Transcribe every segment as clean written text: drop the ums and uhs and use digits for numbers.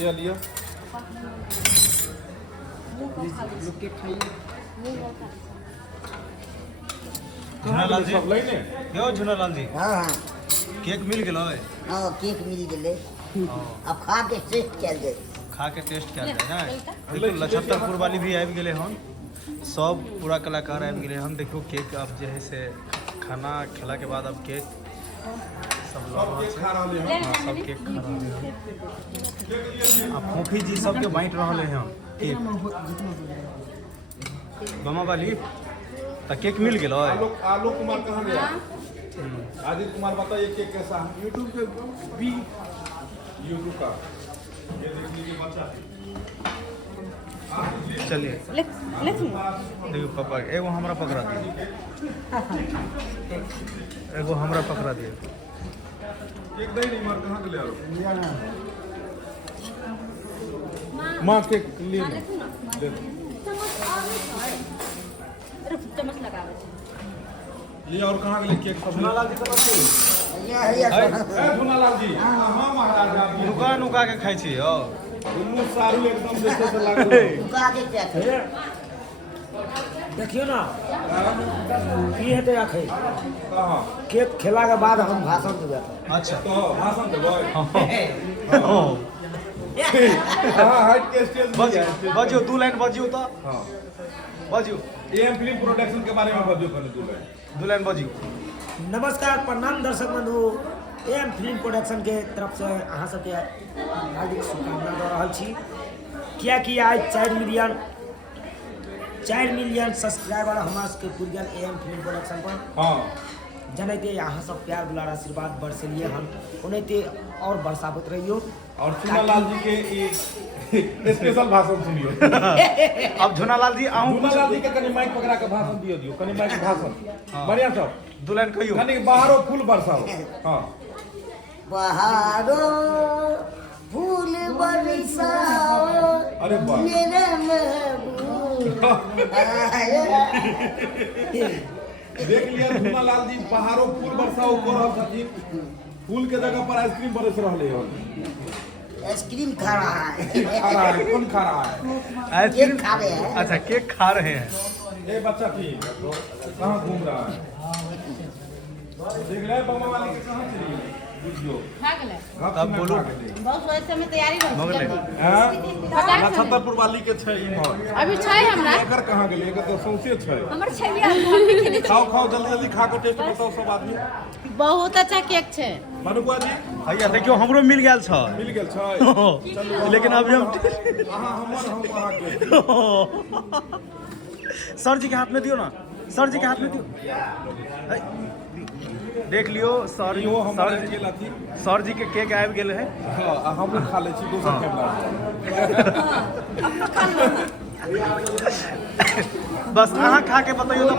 लिया लिया झुनालाल जी सब लाइने यो झुनालाल जी हाँ हाँ केक मिल गेलो है हाँ केक मिल गए अब खा के टेस्ट कल गए खा के टेस्ट क्या है ना देखो लछत्तरपुर वाली भी आबि गेले हन सब पूरा कलाकार आबि गेले हन देखो केक अब जे है से खाना खेला के बाद अब केक सब लोग खा रहा है हाँ, सब केक खा रहे हैं अब फोफी जी सबके बांट रहे हैं केक बमा वाली तो केक मिल गेलो है आलोक कुमार कहाँ गया आदित्य कुमार बताइए केक कैसा है यूट्यूब पे भी यूट्यूब का ये देख लीजिए बच्चा चलिए देखियो पापा एगो हमरा पकड़ा दिए एगो हमरा पकड़ा दिए केक दही नहीं मार कहाँ के ले आ रहे माँ केक लिए ले चम्मच लगा लिया और कहाँ के लिए केक सब झुनालाल जी कतऽ छी झुनालाल जी हाँ महाराज आप नुका नुका के खाइ छी यौ दुनू सारू एकदम जैसे से लागल खा के क्या थे देखियो ना की हेतै अखै कहाँ केक खेला के बाद हम भाषण देबै अच्छा तो भाषण देबै हाँ हाँ हाइट के स्टेज बजियो 2 लाइन बजियो तो हाँ बजियो एम फिल्म प्रोडक्शन के बारे में बजियो पहले 2 लाइन बजियो नमस्कार प्रणाम दर्शक बंधु एम फिल्म प्रोडक्शन के तरफ से अहाँ सबके हार्दिक शुभकामना दऽ रहल छी कियाकि आज 4 मिलियन सब्सक्राइबर हमरा सबके पुरि गेल एम फिल्म प्रोडक्शन पर हाँ जनैते अहाँ सब प्यार दुलार आशीर्वाद बरसेलिए हम ओनाहिते और बरसाबैत रहियो और झुनालाल जी के एक स्पेशल भाषण सुनियो अब झुनालाल जी आहू झुनालाल जी के कनी माइक पकड़ा के भाषण दियो कनी माइक भाषण बढ़िया सब 2 लाइन कहियो कनी बाहरो फूल बरसाओ हाँ बहारो फूल बरसाओ अरे वाह मेरा महबूब देख लिया झुनालाल जी बाहरो फूल बरसाओ कर रहल छथिन फूल के जगह पर आइसक्रीम बरस रहले हो आइसक्रीम खा रहा है खा रहा है कौन खा रहा है आइसक्रीम केक खा रहे हैं अच्छा केक खा रहे हैं ये बच्चा ठीक है तो कहाँ घूम रहा है देख ले बम्मा वाली के कहाँ चली गई? बुझियो अब बोलू बहुत समय में तैयारी मगले छतरपुर वाली के छै इमहर अभी छै हमरा एकर कहाँ गेलै एकर तो सौंसे छै हमर छैलिया खाओ खाओ जल्दी जल्दी खा के टेस्ट बताओ सब आदमी बहुत अच्छा केक छै मनुआ जी भैया देखियो हमरो मिल गेल छ मिल गेल छै लेकिन अभी हम अहाँ हमर हम अहाँ के सर जी के हाथ में दियो ना सर जी के हाथ में दियो देख लियो सर यो हमर सर गेल अथी सर जी के केक आबि गेल है हां हम खा ले छी दोसर कैमरा बस अहाँ खा के बताइयो तो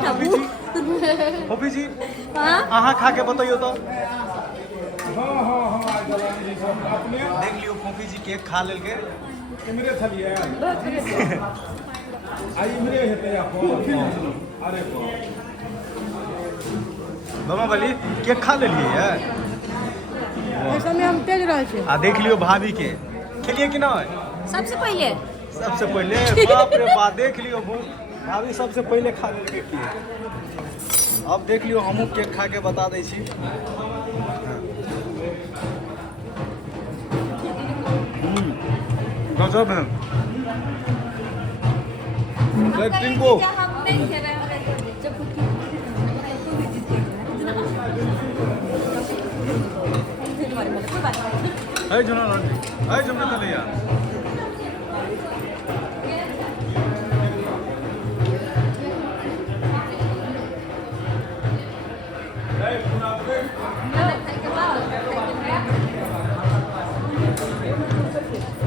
फोफी जी अहाँ खा के बताइयो तो हां हां हां जलानी जी सब अपने देख लियो फोफी जी केक खा लेल के इमरे थलिए आई इमरे हेते अपन अरे वाह बाबा वाली केक खा लेलिए है समय हम तेज रहे छी आ देख लियो भाभी के खेलिए कि नहीं सबसे पहले बाप रे बाप देख लियो भाभी सबसे पहले खा लेलके की अब देख लियो हमहू केक खा के बता दै छी गजब है टिंको है जुना लंडी है जुमने तले यार